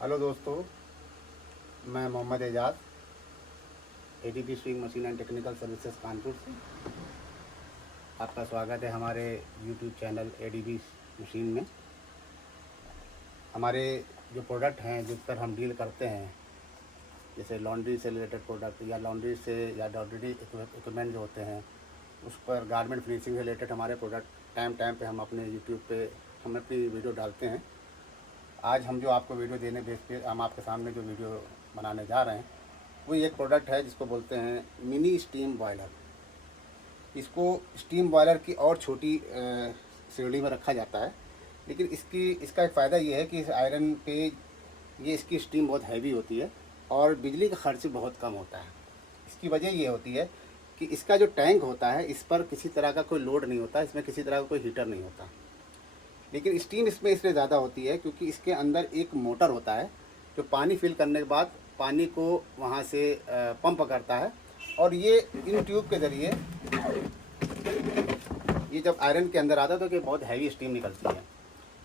Hello दोस्तों, मैं Mohammed Ejaz ADP swing machine and technical services Kanpur से आपका स्वागत है हमारे यूट्यूब चैनल एडीपी मशीन में। हमारे जो प्रोडक्ट हैं जिस पर हम डील करते हैं, जैसे लॉन्ड्री से रिलेटेड प्रोडक्ट या लॉन्ड्री से या लॉन्ड्री इक्विपमेंट जो होते हैं, उस पर गारमेंट फिनिशिंग से रिलेटेड हमारे प्रोडक्ट टाइम पे हम अपने यूट्यूब पे हम अपनी वीडियो डालते हैं। आज हम जो आपको वीडियो देने बेस पे हम आपके सामने जो वीडियो बनाने जा रहे हैं वो एक प्रोडक्ट है जिसको बोलते हैं मिनी स्टीम बॉयलर। इसको स्टीम बॉयलर की और छोटी श्रेणी में रखा जाता है, लेकिन इसका एक फ़ायदा ये है कि इस आयरन पे ये इसकी स्टीम बहुत हैवी होती है और बिजली का खर्च बहुत कम होता है। इसकी वजह ये होती है कि इसका जो टैंक होता है इस पर किसी तरह का कोई लोड नहीं होता, इसमें किसी तरह का कोई हीटर नहीं होता। लेकिन स्टीम इसमें इसलिए ज़्यादा होती है क्योंकि इसके अंदर एक मोटर होता है जो पानी फिल करने के बाद पानी को वहाँ से पंप करता है और ये इन ट्यूब के ज़रिए ये जब आयरन के अंदर आता है तो कि बहुत हैवी स्टीम निकलती है।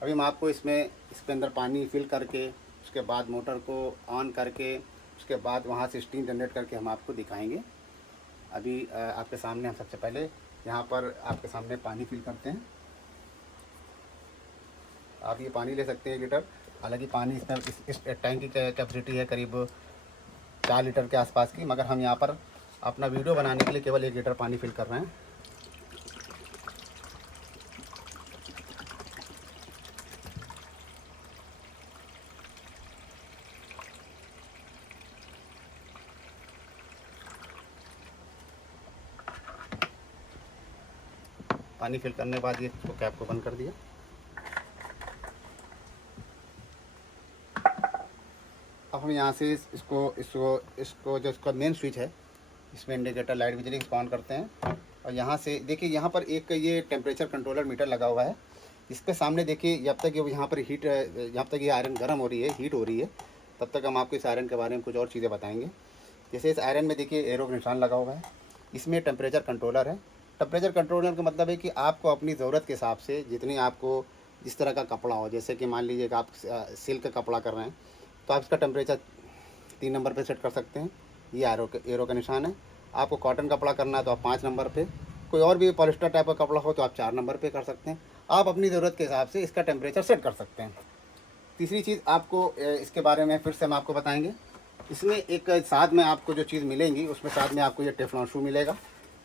अभी हम आपको इसके अंदर पानी फिल करके उसके बाद मोटर को ऑन करके उसके बाद वहाँ से स्टीम जनरेट करके हम आपको दिखाएंगे। अभी आपके सामने हम सबसे पहले यहाँ पर आपके सामने पानी फिल करते हैं। आप ये पानी ले सकते हैं 1 लीटर। हालांकि पानी इसमें इस टैंक की कैपेसिटी है करीब 4 लीटर के आसपास की, मगर हम यहाँ पर अपना वीडियो बनाने के लिए केवल 1 लीटर पानी फिल कर रहे हैं। पानी फिल करने के बाद ये कैप को बंद कर दिया। अब हम यहाँ से इसको जो इसका मेन स्विच है, इसमें इंडिकेटर लाइट बिजली इसको ऑन करते हैं और यहाँ से देखिए यहाँ पर एक ये टेम्परेचर कंट्रोलर मीटर लगा हुआ है। इसके सामने देखिए जब तक ये यहाँ पर जब तक ये आयरन गर्म हो रही है, हीट हो रही है, तब तक हम आपको इस आयरन के बारे में कुछ और चीज़ें बताएंगे। जैसे इस आयरन में देखिए एरो का निशान लगा हुआ है, इसमें टेम्परेचर कंट्रोलर है। टेम्परेचर कंट्रोलर का मतलब है कि आपको अपनी ज़रूरत के हिसाब से जितनी आपको जिस तरह का कपड़ा हो, जैसे कि मान लीजिए कि आप सिल्क का कपड़ा कर रहे हैं तो आप इसका टेम्परेचर 3 नंबर पे सेट कर सकते हैं। ये एरो का निशान है। आपको कॉटन कपड़ा करना है तो आप 5 नंबर पे, कोई और भी पॉलिस्टर टाइप का कपड़ा हो तो आप 4 नंबर पे कर सकते हैं। आप अपनी ज़रूरत के हिसाब से इसका टेम्परेचर सेट कर सकते हैं। तीसरी चीज़ आपको इसके बारे में फिर से हम आपको बताएंगे। इसमें एक साथ में आपको जो चीज़ मिलेंगी उसमें साथ में आपको ये टेफ्लॉन शू मिलेगा।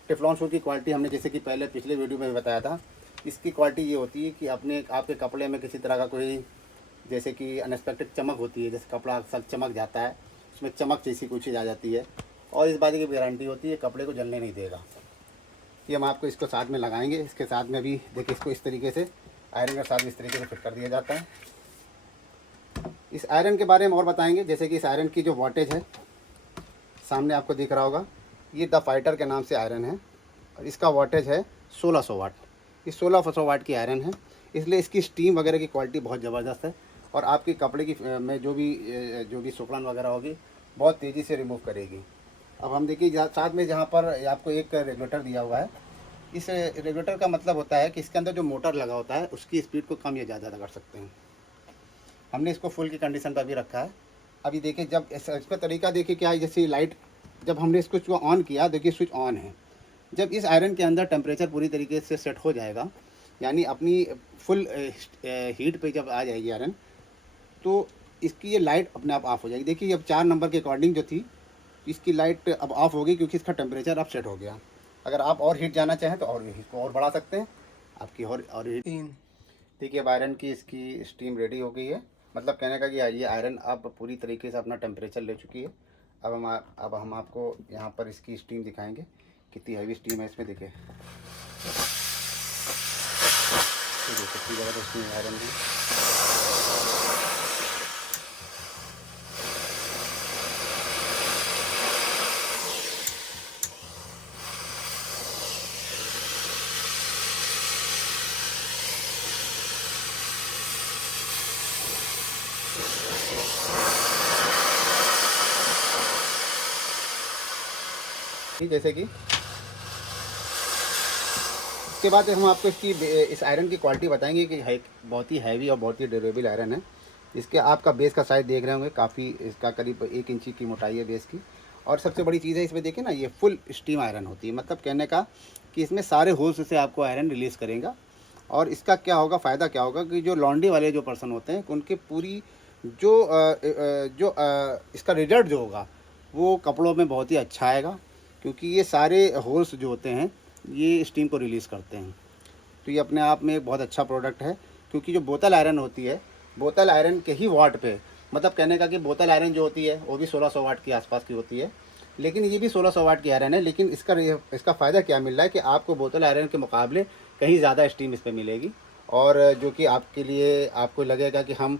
टेफ्लॉन शू की क्वालिटी हमने जैसे कि पहले पिछले वीडियो में बताया था, इसकी क्वालिटी ये होती है कि आपके कपड़े में किसी तरह का कोई जैसे कि अनएक्सपेक्टेड चमक होती है, जैसे कपड़ा सब चमक जाता है, उसमें चमक जैसी कोई चीज़ आ जाती है और इस बात की गारंटी होती है कपड़े को जलने नहीं देगा। ये हम आपको इसको साथ में लगाएंगे। इसके साथ में भी देखिए इसको इस तरीके से आयरन के साथ इस तरीके से फिट कर दिया जाता है। इस आयरन के बारे में और बताएंगे, जैसे कि इस आयरन की जो वाटेज है सामने आपको दिख रहा होगा, ये द फाइटर के नाम से आयरन है और इसका वाटेज है 1600 वाट। ये 1600 वाट की आयरन है, इसलिए इसकी स्टीम वगैरह की क्वालिटी बहुत ज़बरदस्त है और आपकी कपड़े की में जो भी सुकड़न वगैरह होगी बहुत तेज़ी से रिमूव करेगी। अब हम देखिए साथ में जहाँ पर आपको एक रेगुलेटर दिया हुआ है, इस रेगुलेटर का मतलब होता है कि इसके अंदर जो मोटर लगा होता है उसकी स्पीड को कम या ज़्यादा कर सकते हैं। हमने इसको फुल की कंडीशन पर भी रखा है। अभी देखिए जब इसका तरीका देखिए क्या है, जैसे लाइट जब हमने इसको ऑन किया, देखिए स्विच ऑन है। जब इस आयरन के अंदर टेम्परेचर पूरी तरीके से सेट हो जाएगा, यानी अपनी फुल हीट पे जब आ जाएगी आयरन, तो इसकी ये लाइट अपने आप ऑफ हो जाएगी। देखिए अब 4 नंबर के अकॉर्डिंग जो थी इसकी लाइट अब ऑफ होगी क्योंकि इसका टेम्परेचर अब सेट हो गया। अगर आप और हीट जाना चाहें तो और इसको और बढ़ा सकते हैं आपकी और हीट। देखिए अब आयरन की इसकी स्टीम रेडी हो गई है, मतलब कहने का कि ये आयरन अब पूरी तरीके से अपना टेम्परेचर ले चुकी है। अब हम आपको यहाँ पर इसकी स्टीम दिखाएंगे, कितनी हैवी स्टीम है इसमें। देखिए कितनी ज़बरदस्त स्टीम आयरन है। जैसे कि इसके बाद हम आपको इस आयरन की क्वालिटी बताएंगे कि है बहुत ही हैवी और बहुत ही ड्यूरेबल आयरन है। इसके आपका बेस का साइज़ देख रहे होंगे, काफ़ी इसका करीब 1 इंची की मोटाई है बेस की। और सबसे बड़ी चीज़ है इसमें देखिए ना, ये फुल स्टीम आयरन होती है, मतलब कहने का कि इसमें सारे होल्स से आपको आयरन रिलीज़ करेगा। और इसका क्या होगा, फ़ायदा क्या होगा कि जो लॉन्ड्री वाले जो पर्सन होते हैं उनकी पूरी इसका रिज़ल्ट जो होगा वो कपड़ों में बहुत ही अच्छा आएगा, क्योंकि ये सारे होल्स जो होते हैं ये स्टीम को रिलीज़ करते हैं। तो ये अपने आप में एक बहुत अच्छा प्रोडक्ट है, क्योंकि जो बोतल आयरन होती है, बोतल आयरन के ही वाट पे, मतलब कहने का कि बोतल आयरन जो होती है वो भी 1600 वाट के आसपास की होती है, लेकिन ये भी 1600 वाट की आयरन है। लेकिन इसका फ़ायदा क्या मिल रहा है कि आपको बोतल आयरन के मुकाबले कहीं ज़्यादा स्टीम इस पर मिलेगी। और जो कि आपके लिए आपको लगेगा कि हम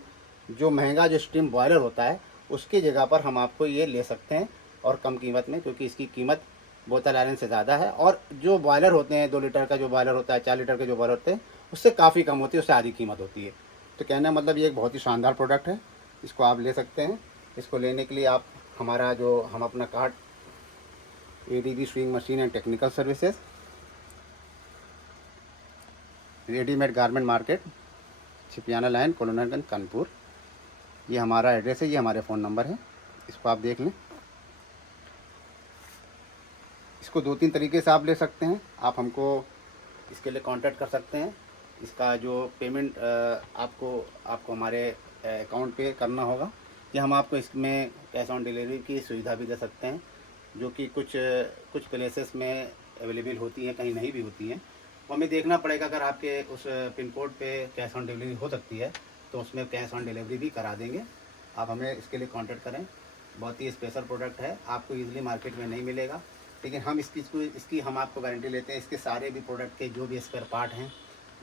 जो महंगा जो स्टीम बॉयलर होता है उसकी जगह पर हम आपको ये ले सकते हैं, और कम कीमत में, क्योंकि इसकी कीमत बोतल आयरन से ज़्यादा है। और जो बॉयलर होते हैं 2 लीटर का जो बॉयलर होता है, 4 लीटर के जो बॉयलर होते हैं उससे काफ़ी कम होती है, उससे आधी कीमत होती है। तो कहने का मतलब ये एक बहुत ही शानदार प्रोडक्ट है, इसको आप ले सकते हैं। इसको लेने के लिए आप हमारा जो हम अपना card ADB swing machine and technical services, readymade garment market, Chhipiyana line, Colonelganj, Kanpur, ये हमारा एड्रेस है, ये हमारे फ़ोन नंबर है, इसको आप देख लें। इसको 2-3 तरीके से आप ले सकते हैं। आप हमको इसके लिए कांटेक्ट कर सकते हैं। इसका जो पेमेंट आपको आपको हमारे अकाउंट पे करना होगा, या हम आपको इसमें कैश ऑन डिलीवरी की सुविधा भी दे सकते हैं, जो कि कुछ प्लेसेस में अवेलेबल होती हैं, कहीं नहीं भी होती हैं। वो हमें देखना पड़ेगा। अगर आपके उस पिन कोड पे कैश ऑन डिलीवरी हो सकती है तो उसमें कैश ऑन डिलीवरी भी करा देंगे। आप हमें इसके लिए कांटेक्ट करें। बहुत ही स्पेशल प्रोडक्ट है, आपको ईज़िली मार्केट में नहीं मिलेगा, लेकिन हम इसकी हम आपको गारंटी लेते हैं। इसके सारे भी प्रोडक्ट के जो भी स्पेयर पार्ट हैं,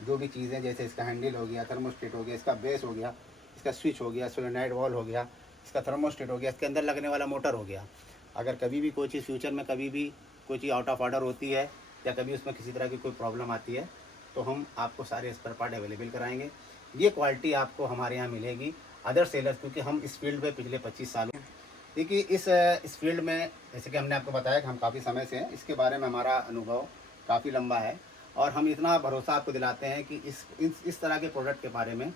जो भी चीज़ें, जैसे इसका हैंडल हो गया, थर्मोस्टेट हो गया, इसका बेस हो गया, इसका स्विच हो गया, सोलेनॉइड वॉल हो गया, इसका थर्मोस्टेट हो गया, इसके अंदर लगने वाला मोटर हो गया। अगर कभी भी कोई चीज़ फ्यूचर में कभी भी कोई चीज़ आउट ऑफ ऑर्डर होती है, या कभी उसमें किसी तरह की कोई प्रॉब्लम आती है, तो हम आपको सारे स्पेयर पार्ट अवेलेबल कराएंगे। ये क्वालिटी आपको हमारे यहाँ मिलेगी अदर सेलर्स, क्योंकि हम इस फील्ड में पिछले 25 सालों, देखिए इस फील्ड में, जैसे कि हमने आपको बताया कि हम काफ़ी समय से हैं, इसके बारे में हमारा अनुभव काफ़ी लंबा है। और हम इतना भरोसा आपको दिलाते हैं कि इस तरह के प्रोडक्ट के बारे में,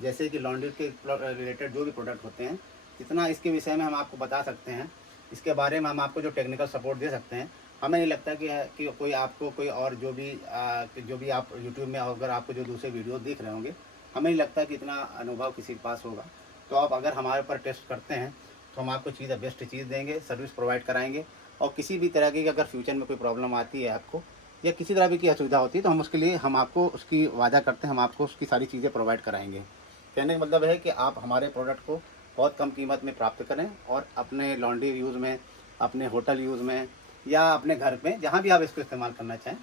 जैसे कि लॉन्ड्री के रिलेटेड जो भी प्रोडक्ट होते हैं, जितना इसके विषय में हम आपको बता सकते हैं, इसके बारे में हम आपको जो टेक्निकल सपोर्ट दे सकते हैं, हमें नहीं लगता कि कोई आपको कोई और जो भी आप यूट्यूब में अगर आपको जो दूसरे वीडियो देख रहे होंगे, हमें नहीं लगता कि इतना अनुभव किसी के पास होगा। तो आप अगर हमारे ऊपर टेस्ट करते हैं तो हम आपको बेस्ट चीज़ देंगे, सर्विस प्रोवाइड कराएंगे। और किसी भी तरह की अगर फ्यूचर में कोई प्रॉब्लम आती है आपको, या किसी तरह की असुविधा होती है, तो हम उसके लिए हम आपको उसकी वादा करते हैं, हम आपको उसकी सारी चीज़ें प्रोवाइड कराएंगे। कहने का मतलब है कि आप हमारे प्रोडक्ट को बहुत कम कीमत में प्राप्त करें, और अपने लॉन्ड्री यूज़ में, अपने होटल यूज़ में, या अपने घर में, जहाँ भी आप इसको इस्तेमाल करना चाहें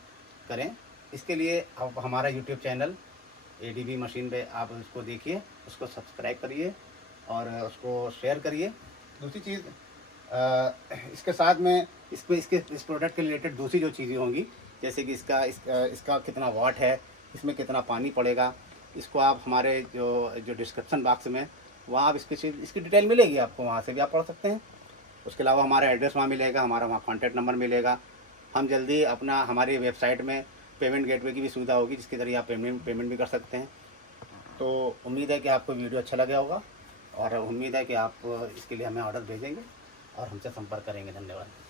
करें। इसके लिए आप हमारा यूट्यूब चैनल ADB मशीन पे आप उसको देखिए, उसको सब्सक्राइब करिए और उसको शेयर करिए। दूसरी चीज़, इसके साथ में इस प्रोडक्ट के रिलेटेड दूसरी जो चीज़ें होंगी, जैसे कि इसका कितना वाट है, इसमें कितना पानी पड़ेगा, इसको आप हमारे जो डिस्क्रिप्शन बॉक्स में, वहाँ आप इसकी डिटेल मिलेगी आपको, वहाँ से भी आप पढ़ सकते हैं। उसके अलावा हमारा एड्रेस वहाँ मिलेगा, हमारा वहाँ कॉन्टैक्ट नंबर मिलेगा। हम जल्दी हमारी वेबसाइट में पेमेंट गेटवे की भी सुविधा होगी, जिसके ज़रिए आप पेमेंट भी कर सकते हैं। तो उम्मीद है कि आपको वीडियो अच्छा लगा होगा, और उम्मीद है कि आप इसके लिए हमें ऑर्डर भेजेंगे और हमसे संपर्क करेंगे। धन्यवाद।